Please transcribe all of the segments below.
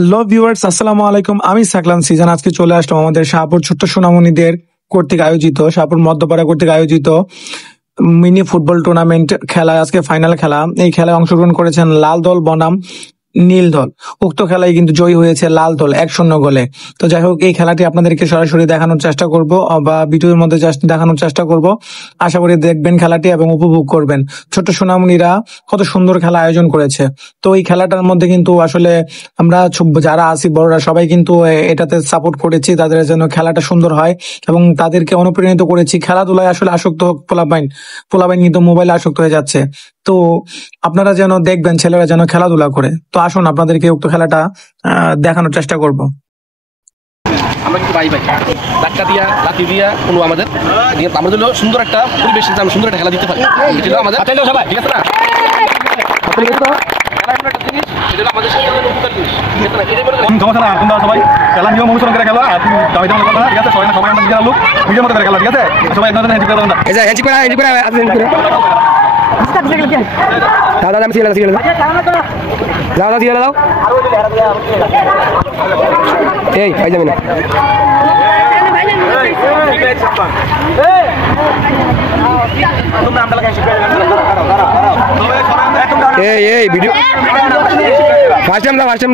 Hello viewers, আসসালামু আলাইকুম। আমি সাকলাম সিজন। আজকে চলে আসলাম আমাদের শাহপুর ছোট্ট সোনামণিদের কর্তৃক আয়োজিত, শাহপুর মধ্যপাড়া কর্তৃক আয়োজিত মিনি ফুটবল টুর্নামেন্ট খেলা। আজকে ফাইনাল খেলা। এই খেলায় অংশগ্রহণ করেছেন লাল দল বনাম নীল দল। উক্ত খেলায় কিন্তু জয়ী হয়েছে লাল দল 1-0 গোলে। তো যাই হোক, এই খেলাটি আপনাদেরকে সরাসরি দেখানোর চেষ্টা করব বা ভিডিওর মধ্যে দেখানোর চেষ্টা করব। আশা করি দেখবেন খেলাটি এবং উপভোগ করবেন। ছোট্ট সোনামণিরা কত সুন্দর খেলা আয়োজন করেছে। তো এই খেলাটার মধ্যে কিন্তু আসলে আমরা যারা আছি বড়রা সবাই কিন্তু এটাতে সাপোর্ট করেছি, তাদের যেন খেলাটা সুন্দর হয় এবং তাদেরকে অনুপ্রাণিত করেছি খেলাধুলায় আসলে আসক্ত হোক। পোলাপাইন কিন্তু মোবাইলে আসক্ত হয়ে যাচ্ছে। তো আপনারা যেন দেখবেন ছেলেরা যেন খেলাধুলা করে। তো আসুন আপনাদেরকে উক্ত খেলাটা দেখানোর চেষ্টা করব। আমরা কিন্তু ভাই ধাক্কা দিয়া লাথি দিয়া কোনো আমাদের আমরা যদি সুন্দর একটা পরিবেশ আমরা সুন্দর একটা খেলা দিতে পারি, এটা আমাদের সবাই ঠিক আছে না। সবাই খেলা নিয়ম অনুসরণ করে খেলা, ঠিক আছে। সবাই নিজের লোক নিজের মতো করে খেলা, ঠিক আছে। সবাই এই ভাই যাবে না এই ভিডিও ফার্স্ট টাইম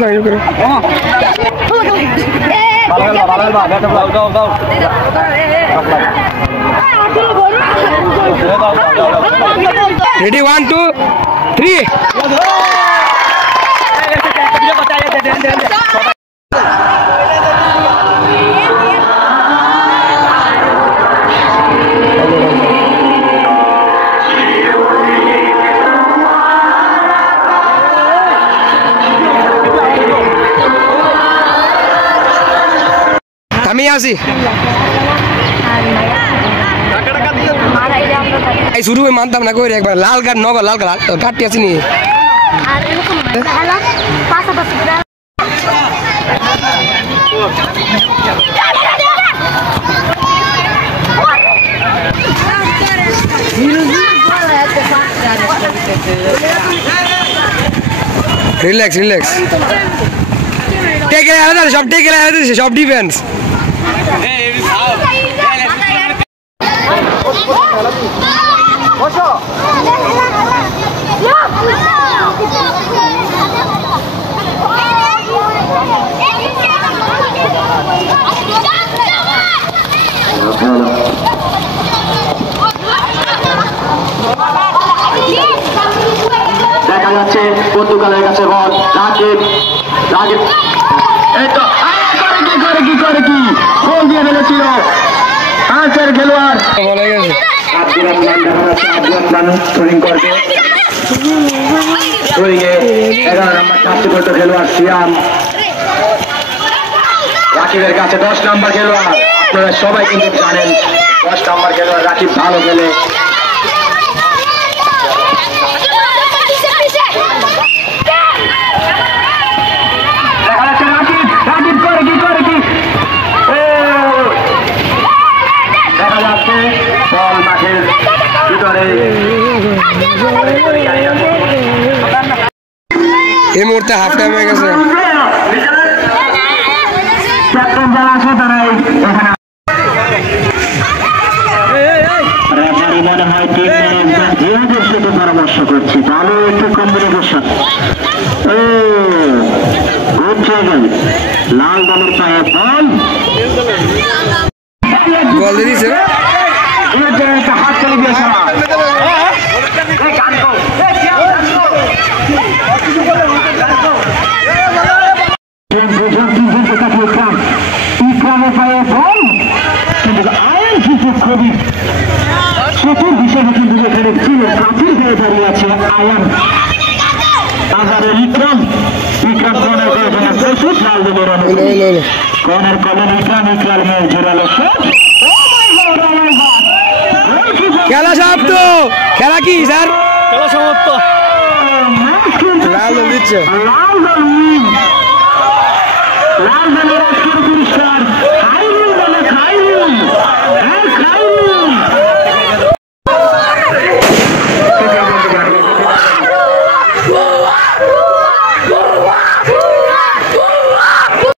রেডি 1 2 3 আমি আসি শুরু মানতাম না কই একবার লাল কার্ড নগর লাল কার্ডটি আসিনি। রিল্যাক্স সব ডিফেন্স। দেখা যাচ্ছে পর্তুগালের কাছে বল, রাকিব এই তো করে কি গোল দিয়ে ফেলেছিল ফ্রান্সের খেলোয়াড় আব্দুল রহমান। রোহিংয়ে 11 নম্বর প্রাপ্তিবদ্ধ খেলোয়াড় সিয়াম। রাকিবের কাছে 10 নম্বর খেলোয়াড়। আপনারা সবাই কিন্তু জানেন 10 নম্বর খেলোয়াড় রাকিব ভালো খেলে। এই মুহূর্তে হাফ টাইম হয়ে গেছে। মনে হয় টিমের সাথে পরামর্শ করছি, ভালো একটু কম্বিনেশন। লাল দলের পায়ে বল দিয়েছে হাত চলে দিয়েছে। চতুর হিসেবে কিন্তু এখানে ছিল প্রাচীর হয়ে দাঁড়িয়ে আছে আয়ান আজারের ইকরাম কর্নার করেছেন প্রচুর লাল দেবের কর্নার করলেন ইকরামের জোরালো শট। খেলা সমাপ্ত। খেলা কি স্যার? খেলা সমাপ্ত। লাল দিচ্ছে।